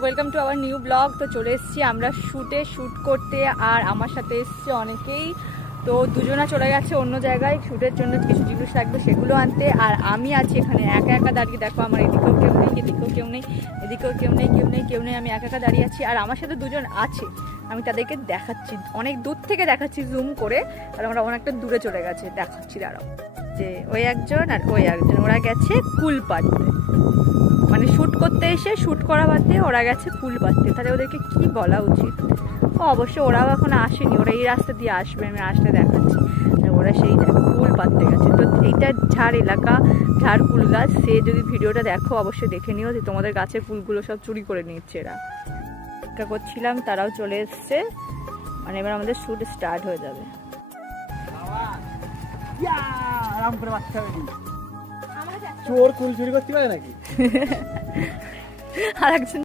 Welcome to our new blog. তো চলে এসেছি আমরা শ্যুট করতে, আর আমার সাথে এসছে অনেকেই। তো দুজনা চলে গেছে অন্য জায়গায় শ্যুটের জন্য, কিছু জিনিস লাগবে সেগুলো আনতে। আর আমি আছি এখানে একা একা দাঁড়িয়ে। দেখো আমার এদিকেও কেউ নেই, এদিকেও কেউ নেই, এদিকেও কেউ নেই, আমি একা একা দাঁড়িয়ে আছি। আর আমার সাথে দুজন আছে, আমি তাদেরকে দেখাচ্ছি, অনেক দূর থেকে দেখাচ্ছি জুম করে। আর আমরা অনেকটা দূরে চলে গেছে, দেখাচ্ছি দাঁড়াও। যে ওই একজন আর ওই একজন, ওরা গেছে কুল পাড়তে, মানে শ্যুট করতে এসে শ্যুট করা বাদ দিয়ে ওরা গেছে কুল পাড়তে। তাহলে ওদেরকে কি বলা উচিত? অবশ্য ওরাও এখন আসেনি, ওরা এই রাস্তা দিয়ে আসবে, আমি আসলে দেখাচ্ছি। ওরা সেই কুল পাড়তে গেছে। তো এইটা ঝাড় এলাকা, ঝাড় কুল গাছ। সে যদি ভিডিওটা দেখো অবশ্যই দেখে নিও যে তোমাদের গাছের ফুলগুলো সব চুরি করে নিচ্ছে এরা। অপেক্ষা করছিলাম, তারাও চলে এসছে, মানে এবার আমাদের শ্যুট স্টার্ট হয়ে যাবে। চোর কুল চুরি করতে পারে নাকি? আর একজন